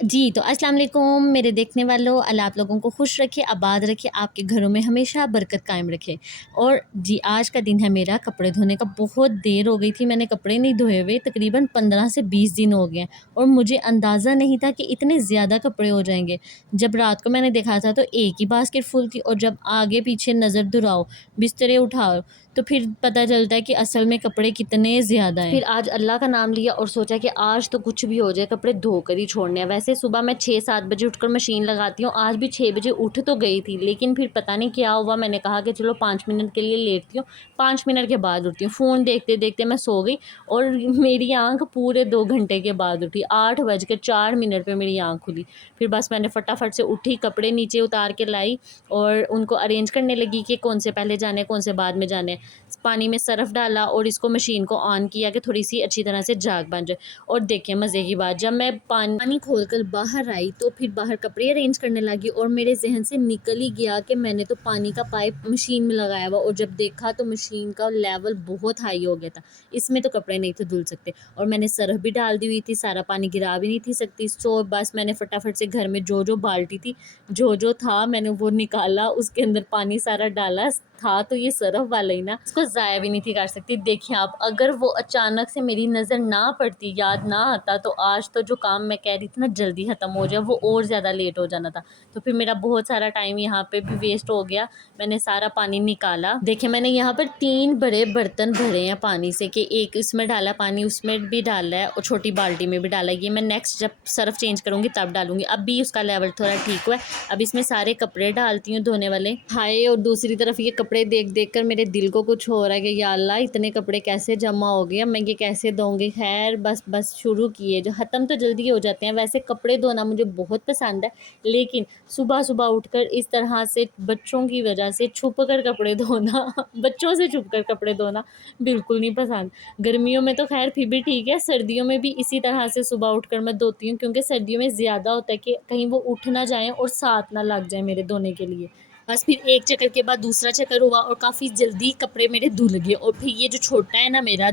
जी, तो अस्सलाम वालेकुम मेरे देखने वालों, अल्लाह आप लोगों को खुश रखे, आबाद रखे, आपके घरों में हमेशा बरकत कायम रखे। और जी, आज का दिन है मेरा कपड़े धोने का। बहुत देर हो गई थी, मैंने कपड़े नहीं धोए हुए, तकरीबन 15 से 20 दिन हो गए हैं और मुझे अंदाज़ा नहीं था कि इतने ज़्यादा कपड़े हो जाएँगे। जब रात को मैंने देखा था तो एक ही बास्केट फुल थी, और जब आगे-पीछे नज़र दुराओ, बिस्तरे उठाओ, तो फिर पता चलता है कि असल में कपड़े कितने ज़्यादा हैं। फिर आज अल्लाह का नाम लिया और सोचा कि आज तो कुछ भी हो जाए, कपड़े धोकर ही छोड़ने हैं। वैसे सुबह मैं 6-7 बजे उठकर मशीन लगाती हूँ, आज भी 6 बजे उठ तो गई थी, लेकिन फिर पता नहीं क्या हुआ, मैंने कहा कि चलो 5 मिनट के लिए लेटती हूँ, 5 मिनट के बाद उठती हूँ। फ़ोन देखते-देखते मैं सो गई और मेरी आँख पूरे 2 घंटे के बाद उठी, 8 बज के 4 मिनट पे मेरी आँख खुली। फिर बस मैंने फटाफट से उठी, कपड़े नीचे उतार के लाई और उनको अरेंज करने लगी कि कौन से पहले जाने हैं, कौन से बाद में जाने हैं। पानी में सर्फ़ डाला और इसको मशीन को ऑन किया कि थोड़ी-सी अच्छी तरह से झाग बन जाए। और देखिए मज़े की बात, जब मैं पानी खोल कर बाहर आई तो फिर बाहर कपड़े अरेंज करने लगी और मेरे ज़हन से निकल ही गया कि मैंने तो पानी का पाइप मशीन में लगाया हुआ, और जब देखा तो मशीन का लेवल बहुत हाई हो गया था। इसमें तो कपड़े नहीं थे धुल सकते और मैंने सर्फ़ भी डाल दी हुई थी, सारा पानी गिरा भी नहीं थी सकती। सो बस मैंने फटाफट से घर में जो-जो बाल्टी थी, जो-जो था, मैंने वो निकाला, उसके अंदर पानी सारा डाला। था तो ये सरफ़ वाला ही ना, इसको ज़ाया भी नहीं थी कर सकती। देखिए आप, अगर वो अचानक से मेरी नज़र ना पड़ती, याद ना आता, तो आज तो जो काम मैं कह रही थी ना जल्दी ख़त्म हो जाए, वो और ज़्यादा लेट हो जाना था। तो फिर मेरा बहुत सारा टाइम यहाँ पे भी वेस्ट हो गया। मैंने सारा पानी निकाला। देखिए मैंने यहाँ पर 3 बड़े बर्तन भरे हैं पानी से, कि एक इसमें डाला पानी, उसमें भी डाला है और छोटी बाल्टी में भी डाला है। ये मैं नेक्स्ट जब सर्फ़ चेंज करूँगी तब डालूँगी। अब भी उसका लेवल थोड़ा ठीक हुआ है। अब इसमें सारे कपड़े डालती हूँ धोने वाले। हाय, और दूसरी तरफ ये कपड़े देख कर मेरे दिल को कुछ हो रहा है कि या अल्लाह, इतने कपड़े कैसे जमा हो गए, अब मैं ये कैसे धोऊँगी। खैर बस शुरू किए, जो ख़त्म तो जल्दी हो जाते हैं। वैसे कपड़े धोना मुझे बहुत पसंद है, लेकिन सुबह-सुबह उठकर इस तरह से बच्चों की वजह से छुप कर कपड़े धोना बच्चों से छुप कर कपड़े धोना बिल्कुल नहीं पसंद। गर्मियों में तो खैर फिर भी ठीक है, सर्दियों में भी इसी तरह से सुबह उठकर मैं धोती हूँ, क्योंकि सर्दियों में ज़्यादा होता है कि कहीं वो उठ ना जाएँ और साथ ना लग जाएँ मेरे धोने के लिए। बस फिर एक चक्कर के बाद दूसरा चक्कर हुआ और काफ़ी जल्दी कपड़े मेरे धुल गए। और फिर ये जो छोटा है ना मेरा,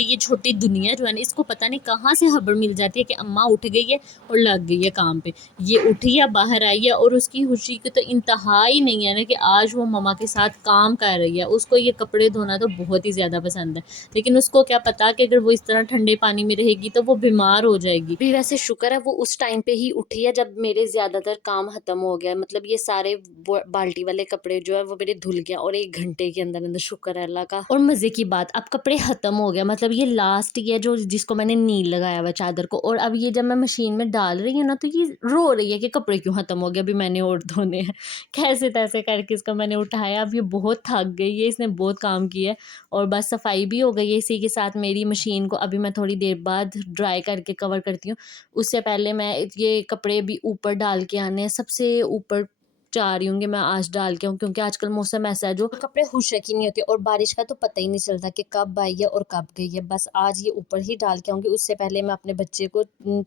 ये छोटी दुनिया जो है ना, इसको पता नहीं कहाँ से खबर मिल जाती है कि अम्मा उठ गई है और लग गई है काम पे। ये उठी है, बाहर आई है, और उसकी खुशी की तो इंतहा ही नहीं है ना कि आज वो मम्मा के साथ काम कर रही है। उसको ये कपड़े धोना तो बहुत ही ज़्यादा पसंद है, लेकिन उसको क्या पता कि अगर वो इस तरह ठंडे पानी में रहेगी तो वो बीमार हो जाएगी। भी वैसे शुक्र है वो उस टाइम पे ही उठी है जब मेरे ज़्यादातर काम ख़त्म हो गया। मतलब ये सारे बाल्टी वाले कपड़े जो है वो मेरे धुल गए, और 1 घंटे के अंदर अंदर, शुक्र है अल्लाह का। और मज़े की बात, अब कपड़े ख़त्म हो गया, मतलब ये लास्ट ही है जो जिसको मैंने नील लगाया हुआ चादर को। और अब ये जब मैं मशीन में डाल रही हूँ ना, तो ये रो रही है कि कपड़े क्यों ख़त्म हो गए, अभी मैंने और धोने हैं। कैसे तैसे करके इसको मैंने उठाया। अब ये बहुत थक गई है, इसने बहुत काम किया है। और बस सफाई भी हो गई है इसी के साथ। मेरी मशीन को अभी मैं थोड़ी देर बाद ड्राई करके कवर करती हूँ। उससे पहले मैं ये कपड़े भी ऊपर डाल के आने हैं, सबसे ऊपर चाह रही हूँ कि मैं आज डाल के आऊँ, क्योंकि आजकल मौसम ऐसा है जो कपड़े खुशक ही नहीं होते, और बारिश का तो पता ही नहीं चलता कि कब आई है और कब गई है। बस आज ये ऊपर ही डाल के आऊँगी, उससे पहले मैं अपने बच्चे को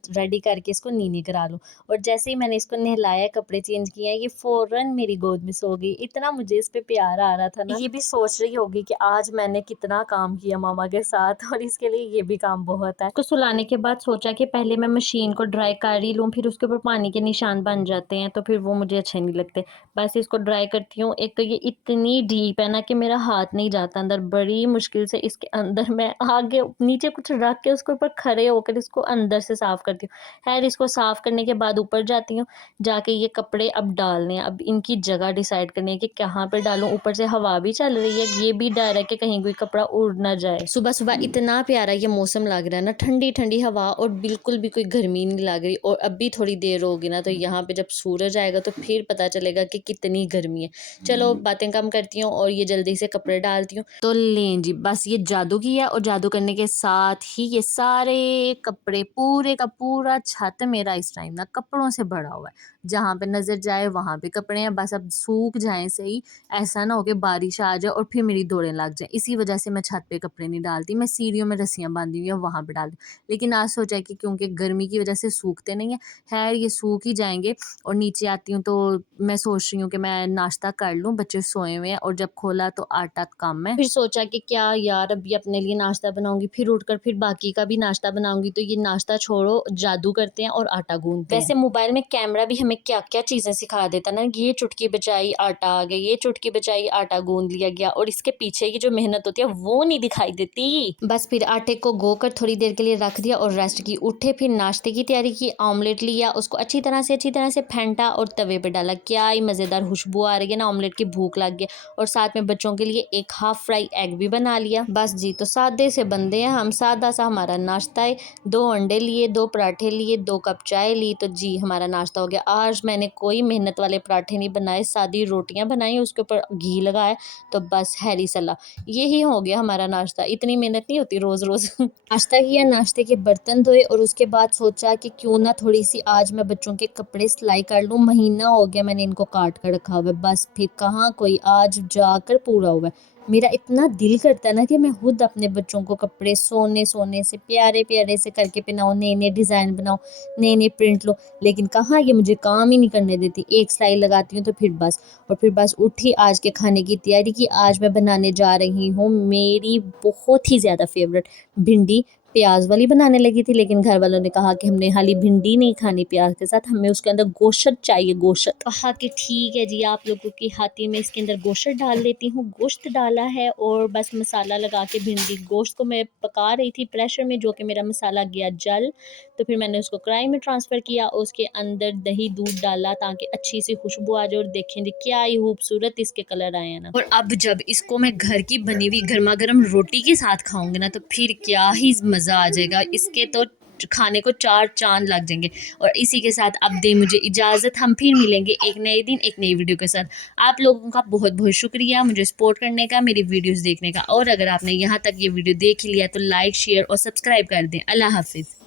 रेडी करके इसको नीनी करा लूँ। और जैसे ही मैंने इसको नहलाया, कपड़े चेंज किए हैं, ये फ़ौरन मेरी गोद में सो गई। इतना मुझे इस पे प्यार आ रहा था ना, ये भी सोच रही होगी कि आज मैंने कितना काम किया मामा के साथ, और इसके लिए ये भी काम बहुत है। उसको सुलाने के बाद सोचा कि पहले मैं मशीन को ड्राई कर ही लूँ, फिर उसके ऊपर पानी के निशान बन जाते हैं तो फिर वो मुझे अच्छे नहीं लगते। बस इसको ड्राई करती हूँ। एक तो ये इतनी डीप है ना कि मेरा हाथ नहीं जाता अंदर, बड़ी मुश्किल से इसके अंदर मैं आगे नीचे कुछ रख के उसके ऊपर खड़े होकर इसको अंदर से साफ़ करती हूँ। खैर इसको साफ़ करने के बाद ऊपर जाती हूँ, जाके ये कपड़े अब डालने हैं। अब इनकी जगह डिसाइड करनी है कि कहाँ पे डालूँ। ऊपर से हवा भी चल रही है, ये भी डर है कि कहीं कोई कपड़ा उड़ ना जाए। सुबह-सुबह इतना प्यारा ये मौसम लग रहा है ना, ठंडी-ठंडी हवा, और बिल्कुल भी कोई गर्मी नहीं लग रही। और अब भी थोड़ी देर होगी ना, तो यहाँ पे जब सूरज आएगा तो फिर पता चलेगा कि कितनी गर्मी है। चलो बातें कम करती हूँ और ये जल्दी से कपड़े डालती हूँ। तो लें जी, बस ये जादू किया, और जादू करने के साथ ही ये सारे कपड़े, पूरे का पूरा छत मेरा इस टाइम ना कपड़ों से भरा हुआ है। जहाँ पे नज़र जाए वहाँ पे कपड़े हैं, बस अब सूख जाएँ सही, ऐसा ना हो कि बारिश आ जाए और फिर मेरी दौड़ें लग जाएँ। इसी वजह से मैं छत पे कपड़े नहीं डालती, मैं सीढ़ियों में रस्सियाँ बाँधी हुई हैं वहाँ पे डालती हूँ। लेकिन आज सोचा है कि क्योंकि गर्मी की वजह से सूखते नहीं हैं, खैर ये सूख ही जाएँगे। और नीचे आती हूँ तो मैं सोच रही हूँ कि मैं नाश्ता कर लूँ, बच्चे सोए हुए हैं और जब खोला तो आटा कम है। फिर सोचा कि क्या यार अभी अपने लिए नाश्ता बनाऊंगी, फिर उठकर फिर बाकी का भी नाश्ता बनाऊंगी, तो ये नाश्ता छोड़ो जादू करते हैं और आटा गूंदते हैं। वैसे मोबाइल में कैमरा भी हमें क्या क्या चीज़ें सिखा देता ना, ये चुटकी बजाई आटा आ गया, ये चुटकी बजाई आटा गूंद लिया गया, और इसके पीछे की जो मेहनत होती है वो नहीं दिखाई देती। बस फिर आटे को गो कर थोड़ी देर के लिए रख दिया और रेस्ट की। उठे फिर नाश्ते की तैयारी की, ऑमलेट लिया, उसको अच्छी तरह से फेंटा और तवे पे डाला। क्या ही मज़ेदार खुशबू आ रही है ना, ऑमलेट की भूख लग गई। और साथ में बच्चों के लिए एक हाफ फ्राई एग भी बना लिया। बस जी, तो सादे से बंदे हैं हम, सादा सा हमारा नाश्ता है। 2 अंडे लिए, 2 पराठे लिए, 2 कप चाय ली, तो जी हमारा नाश्ता हो गया। आज मैंने कोई मेहनत वाले पराठे नहीं बनाए, सादी रोटियां बनाई, उसके ऊपर घी लगाया, तो बस हैरी सलाह, यही हो गया हमारा नाश्ता। इतनी मेहनत नहीं होती रोज़ रोज़। नाश्ता किया, नाश्ते के बर्तन धोए और उसके बाद सोचा कि क्यों ना थोड़ी सी आज मैं बच्चों के कपड़े सिलाई कर लूँ। महीना हो गया मैंने इनको काट कर रखा हुआ है, बस फिर कहाँ कोई आज जाकर पूरा हुआ है। मेरा इतना दिल करता है ना कि मैं खुद अपने बच्चों को कपड़े सोने सोने से प्यारे प्यारे से करके पहनाऊँ, नए नए डिज़ाइन बनाऊँ, नए नए प्रिंट लो, लेकिन कहाँ ये मुझे काम ही नहीं करने देती। एक सिलाई लगाती हूँ तो फिर बस, और फिर बस उठी, आज के खाने की तैयारी की। आज मैं बनाने जा रही हूँ मेरी बहुत ही ज़्यादा फेवरेट भिंडी प्याज वाली बनाने लगी थी, लेकिन घर वालों ने कहा कि हमने खाली भिंडी नहीं खानी प्याज के साथ, हमें उसके अंदर गोश्त चाहिए, गोश्त। कहा कि ठीक है जी, आप लोगों की खातिर मैं इसके अंदर गोश्त डाल देती हूँ। गोश्त डाला है और बस मसाला लगा के भिंडी गोश्त को मैं पका रही थी प्रेशर में, जो कि मेरा मसाला गया जल, तो फिर मैंने उसको कढ़ाई में ट्रांसफ़र किया, उसके अंदर दही दूध डाला ताकि अच्छी सी खुशबू आ जाए, और देखें जी क्या ही खूबसूरत इसके कलर आए हैं ना। और अब जब इसको मैं घर की बनी हुई गर्मा गर्म रोटी के साथ खाऊंगी ना, तो फिर क्या ही मज़ा आ जाएगा, इसके तो खाने को 4 चांद लग जाएंगे। और इसी के साथ अब दे मुझे इजाज़त, हम फिर मिलेंगे एक नए दिन एक नई वीडियो के साथ। आप लोगों का बहुत बहुत शुक्रिया मुझे सपोर्ट करने का, मेरी वीडियोस देखने का, और अगर आपने यहाँ तक ये वीडियो देख लिया तो लाइक शेयर और सब्सक्राइब कर दें। अल्लाह हाफिज़।